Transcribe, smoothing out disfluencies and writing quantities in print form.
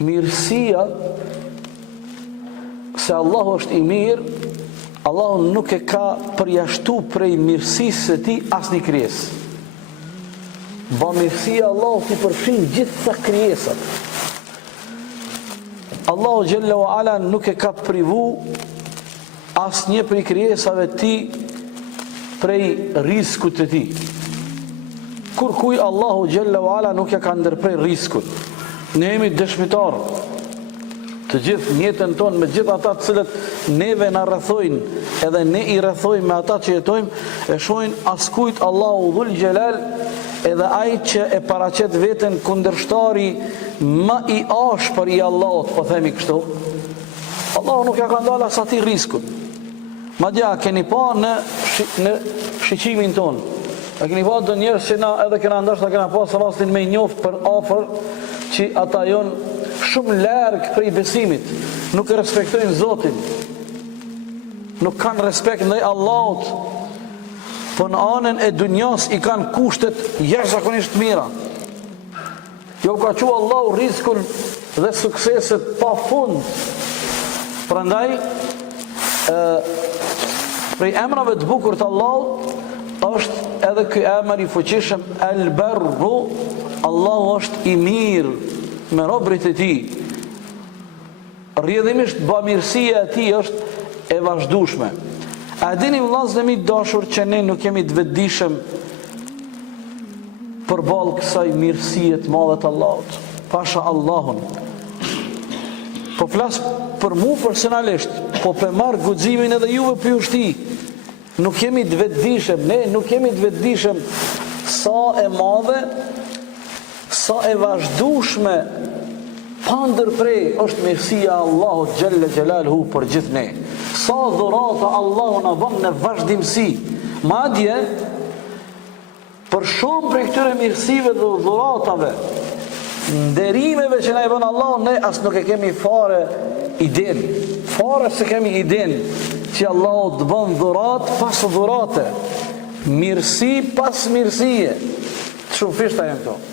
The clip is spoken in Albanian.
mirësia, se Allahu është i mirë, Allahu nuk e ka përjashtu prej mirësisë së tij asnjë krijesë. Ba mirësia Allahu t'i përfshin gjitha krijesat. Allahu Gjelle wa Ala nuk e ka privu asnjë prej krijesave ti prej riskut të ti. Kur kuj Allahu Gjelle wa Ala nuk e ka ndërprej riskut. Ne jemi dëshmitar të gjithë njëtën tonë me gjithë ata të cilët neve na rrethojnë, edhe ne i rrethojmë me ata që jetojmë, e shohin askujt Allahu Dhul Gjelal, edhe ai që e paraqet veten kundërshtari më i ashpër i Allahut, po themi kështu. Allahu nuk ja ka ndalë as atij riskun. Madje a keni pa në shiqimin ton. A keni pa do njerëz që na edhe kena ndoshta kena pas rastin me njoft për afër që ata janë shumë larg prej besimit, nuk e respektojnë Zotin, nuk kanë respekt ndaj Allahut, po në anën e dunjas i kanë kushtet jashtëzakonisht mira. Jo ka qua Allahu riskun dhe sukseset pa fund. Prandaj prej emrave të bukur të Allahut është edhe ky emër i fuqishëm El-Barru. Allahu është i mirë me robrit e tij. Rrjedhimisht bamirësia e tij është e vazhdueshme. A dini vëllezër mi dashur që ne nuk jemi të vetëdijshëm përballë kësaj mirësie të madhe të Allahut. Pasha Allahun. Po flas për mua personalisht, po pe marr guximin edhe juve për jushti. Nuk jemi të vetëdijshëm, ne nuk jemi të vetëdijshëm sa e madhe, sa e vazhdueshme pa ndërprej është mirësia Allahut Gjelle Gjelaluhu për gjithë ne. Sa dhurata Allahu na bën në vazhdimsi. Madje për shumë prej këtyre mirësive dhe dhuratave, nderimeve që na i bën Allahu, ne as nuk e kemi fare iden. Fare se kemi iden që Allahu të bën dhurat pas dhurate, mirësi pas mirësie. Shumë fishta janë këto.